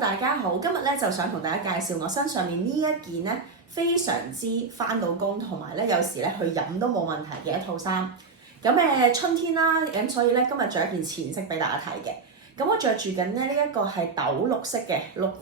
Hello， 大家好，今日咧就想同大家介紹我身上面呢一件咧非常之返到工，同埋咧有時咧去飲都冇問題嘅一套衫。咁春天啦，咁所以咧今日着一件淺色俾大家睇嘅。咁我着住緊咧呢一個係豆綠色嘅綠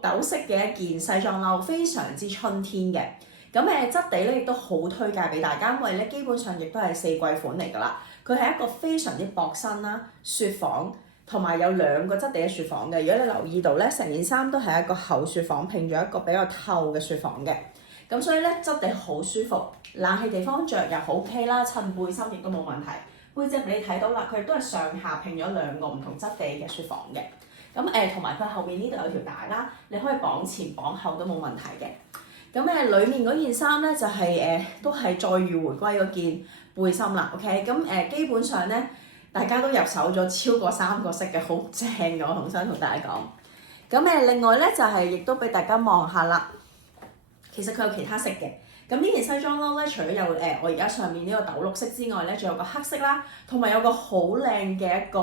豆色嘅一件西裝褸，非常之春天嘅。質地咧亦都好推介俾大家，因為咧基本上亦都係四季款嚟㗎啦。佢係一個非常之薄身啦，雪紡。同埋有兩個質地嘅雪紡嘅，如果你留意到咧，成件衫都係一個厚雪紡拼咗一個比較透嘅雪紡嘅，咁所以咧質地好舒服，冷氣地方着又好 OK 啦，襯背心亦都冇問題。背脊你睇到啦，佢都係上下拼咗兩個唔同質地嘅雪紡嘅，同埋佢後面呢度有條帶啦，你可以綁前綁後都冇問題嘅。裡面嗰件衫咧就係都係再遇回歸嗰件背心啦 ，OK，基本上咧。大家都入手咗超過3個色嘅，好正嘅，我想同大家講。另外咧就係亦都俾大家望下啦。其實佢有其他色嘅。咁呢件西裝褸咧，除咗有我而家上面呢個豆綠色之外咧，仲有個黑色啦，同埋有個好靚嘅一個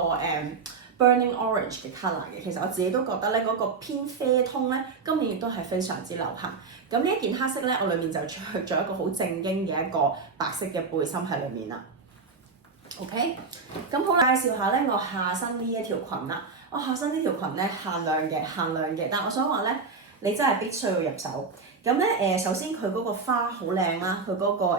burning orange 嘅 colour 嘅。其實我自己都覺得咧嗰個偏啡通咧，今年亦都係非常之流行。咁呢一件黑色咧，我裡面就着咗一個好正經嘅一個白色嘅背心喺裡面啦。OK， 咁好啦，介紹下咧我下身呢一條裙啦。我下身呢條裙咧限量嘅，但係我想話咧，你真係必須要入手。首先佢嗰個花好靚啦，佢嗰個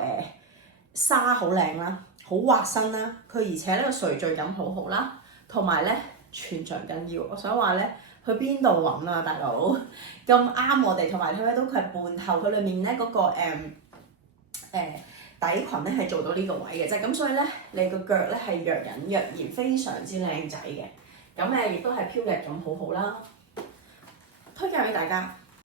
紗好靚啦，好滑身啦，佢而且呢個垂墜感好好啦，同埋咧全長緊腰。我想話咧，去邊度揾啊，大佬咁啱我哋，同埋睇到佢係半透，佢裡面咧嗰個底裙咧係做到呢個位嘅啫，咁所以咧你個腳咧係若隱若現，非常之靚仔嘅，亦都係飄逸感好好啦，推介俾大家。